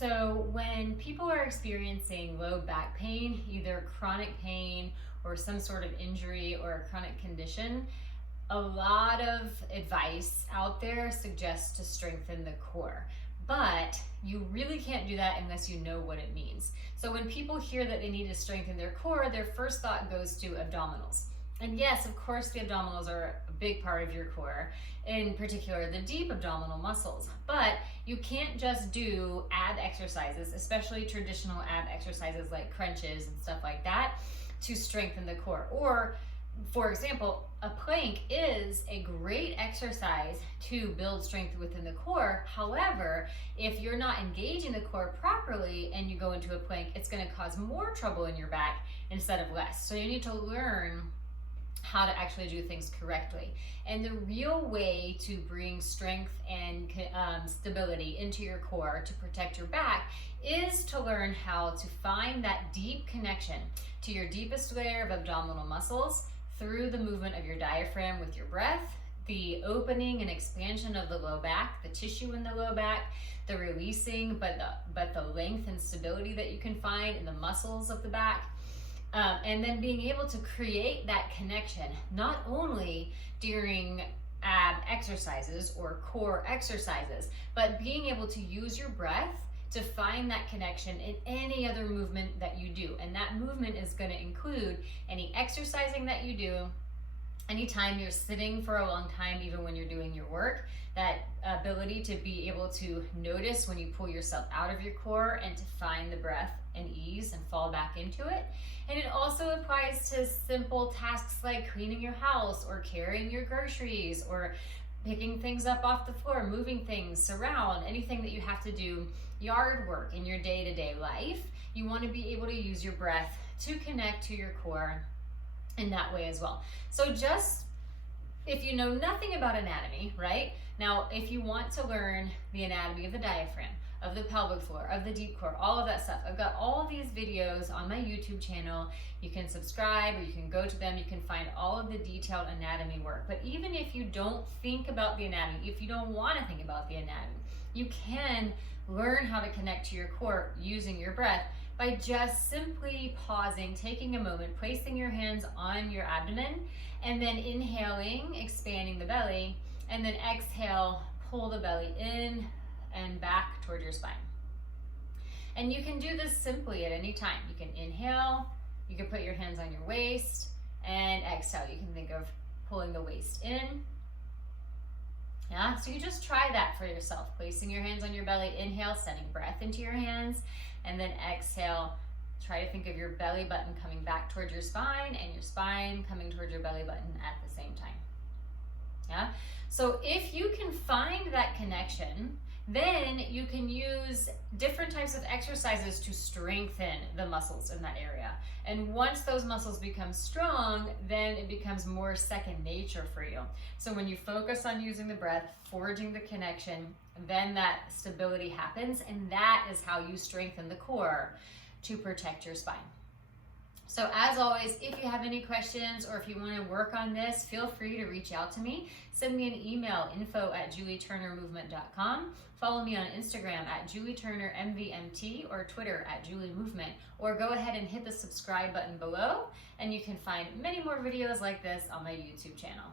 So when people are experiencing low back pain, either chronic pain or some sort of injury or a chronic condition, a lot of advice out there suggests to strengthen the core. But you really can't do that unless you know what it means. So when people hear that they need to strengthen their core, their first thought goes to abdominals. And yes, of course, the abdominals are a big part of your core, in particular the deep abdominal muscles. But you can't just do ab exercises, especially traditional ab exercises like crunches and stuff like that, to strengthen the core. Or, for example, a plank is a great exercise to build strength within the core. However, if you're not engaging the core properly and you go into a plank, it's going to cause more trouble in your back instead of less. So you need to learn how to actually do things correctly. And the real way to bring strength and stability into your core to protect your back is to learn how to find that deep connection to your deepest layer of abdominal muscles through the movement of your diaphragm with your breath, the opening and expansion of the low back, the tissue in the low back, the releasing, but the length and stability that you can find in the muscles of the back. And then being able to create that connection, not only during ab exercises or core exercises, but being able to use your breath to find that connection in any other movement that you do. And that movement is going to include any exercising that you do, anytime you're sitting for a long time, even when you're doing your work, that ability to be able to notice when you pull yourself out of your core and to find the breath and ease and fall back into it. And it also applies to simple tasks like cleaning your house or carrying your groceries or picking things up off the floor, moving things around, anything that you have to do, yard work in your day-to-day life. You want to be able to use your breath to connect to your core in that way as well. So just if you know nothing about anatomy, right? Now, if you want to learn the anatomy of the diaphragm, of the pelvic floor, of the deep core, all of that stuff, I've got all of these videos on my YouTube channel. You can subscribe or you can go to them. You can find all of the detailed anatomy work. But even if you don't think about the anatomy, if you don't want to think about the anatomy, you can learn how to connect to your core using your breath by just simply pausing, taking a moment, placing your hands on your abdomen, and then inhaling, expanding the belly, and then exhale, pull the belly in and back toward your spine. And you can do this simply at any time. You can inhale, you can put your hands on your waist, and exhale. You can think of pulling the waist in. Yeah, so you just try that for yourself, placing your hands on your belly, inhale, sending breath into your hands, and then exhale. Try to think of your belly button coming back towards your spine and your spine coming towards your belly button at the same time. Yeah, so if you can find that connection, then you can use different types of exercises to strengthen the muscles in that area. And once those muscles become strong, then it becomes more second nature for you. So when you focus on using the breath, forging the connection, then that stability happens, and that is how you strengthen the core to protect your spine. So as always, if you have any questions or if you want to work on this, feel free to reach out to me. Send me an email, info@julieturnermovement.com. Follow me on Instagram @julieturnermvmt or Twitter @juliemovement, or go ahead and hit the subscribe button below, and you can find many more videos like this on my YouTube channel.